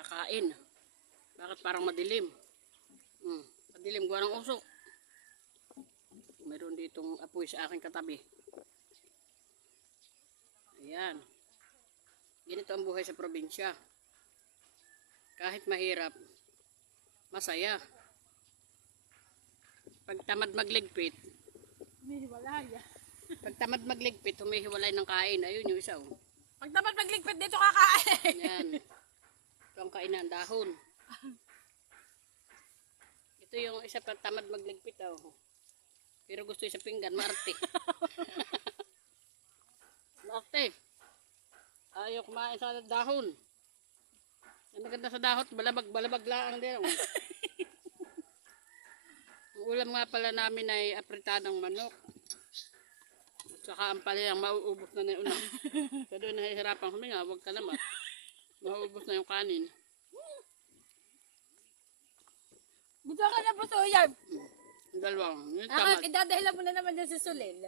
Kakain. Bakit parang madilim? Madilim gawa ng usok. Mayroon ditong apoy sa aking katabi. Ayan. Ganito ang buhay sa probinsya. Kahit mahirap, masaya. Pag tamad magligpit, humihiwalay ng kain. Ayun yung isa. Oh. Pag dapat magligpit dito kakain. Ayan. Ito ang kainan, dahon. Ito yung isa pag tamad magligpit. Oh. Pero gusto sa pinggan, maarte. Maarte. Ayaw kumain sa dahon. Ang maganda sa dahon, balabag lang din. Oh. Ang ulam nga pala namin ay apritadong manok. At saka ang palayang mauubos na yung ulam. Kaya doon nahihirapan huminga, huwag ka naman. Mauubos na yung kanin. Gusto ka na po so yan. Ang dalawang. Yung tamad. Idadahilan mo na naman dyan si Sulil.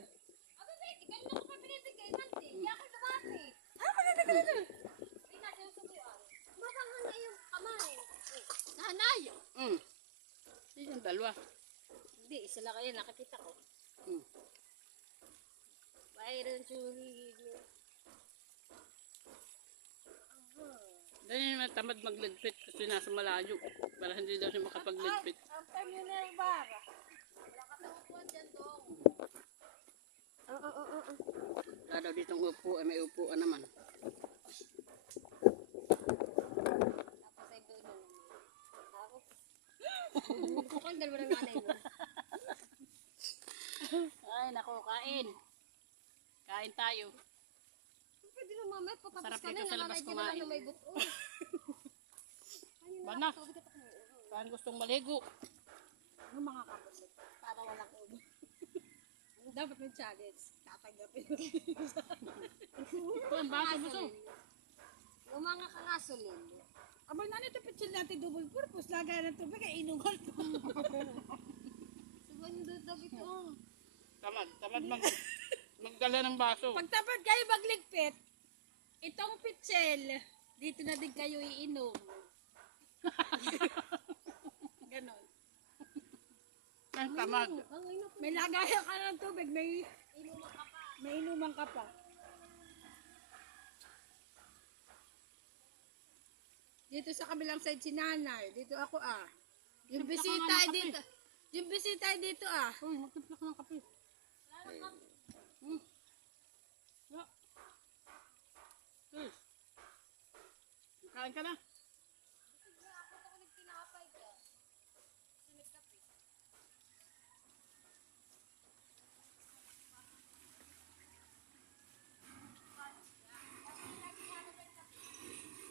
Nanay! Yung dalawa. Hindi, isa lang kayo, nakakita ko. Bayron Sulil. Dahil yung tamad magligpit kasi nasa malayo. Para hindi daw siya makapagligpit. Ang time yun na yung bara. Wala ka taupuan dyan, Dong. Wala daw ditong upo, ay may upuan naman. Tapos ay doon na naman. Ako. Mukhang dalawa ng nanay mo. Ay, naku, kain. Kain tayo. Pwede na mamaya, patapos Sarap ka na, dito sa labas nakalagyan na lang kumain. na may buto. Bana, saan gustong maligo? Ano mga kapatid? Para walang ulo. Dapat may challenge. Tatanggapin. Ito ang baso gusto. Yung mga kangasolin. Abang na ito pitsil natin double purpose. Lagay ng tubig ay inugal ko. Suban yung dudab ito. Tamad magdala ng baso. Pag tapad kayo magligpit, itong pitsil, dito na din kayo iinom. Ganon. Ang tamad. May lagayan ka ng tubig, may inuman ka pa. Dito sa kabilang side si nanay, dito ako Yung bisita ay dito. Yung bisita ay dito Uy, magtimpla ka ng kape. Kain ka na.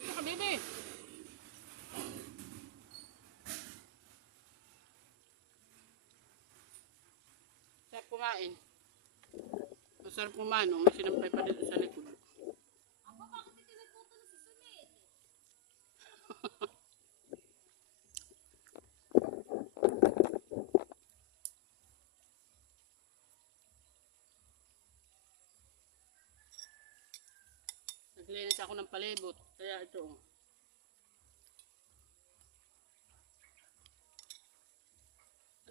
Ito ka, baby. Sarap kumain. Masarap kumain. May sinampay pa dito sa likod. Aba, bakit ito nagtutulo si Sunil? Naglinis ako ng palibot. Kaya ito.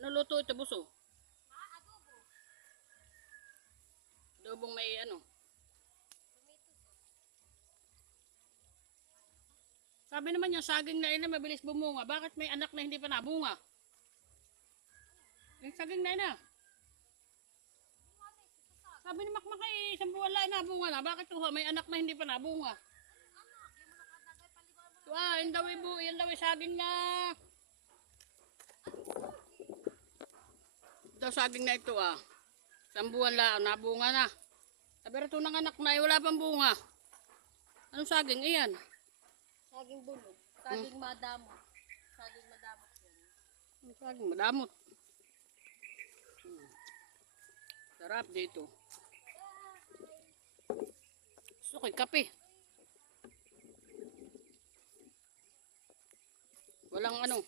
Ano luto ito, buso? Adobo. Adobong may ano. Sabi naman yung saging na ina mabilis bumunga. Bakit may anak na hindi pa nabunga? Yung saging na ina. Sabi ni Makmak ay isang buwan lang nabunga na. Bakit ito may anak na hindi pa nabunga? Yan daw yan daw saging na. Ito saging na ito Isang buwan lang nabunga na. Sabi ito ng anak na wala pang bunga. Anong saging iyan? Saging bulog. Saging madamot. Saging madamot yan. Saging madamot. Sarap dito. Gusto ko'y kape. Walang ano.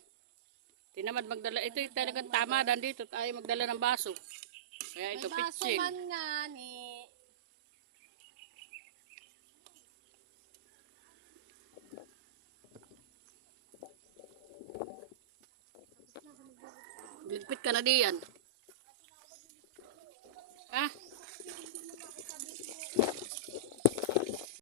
Tinamad magdala. Ito yung talagang tama. Dito tayo magdala ng baso. Kaya ito May baso pitching. man nga ni. Ligpit ka na diyan. Ah?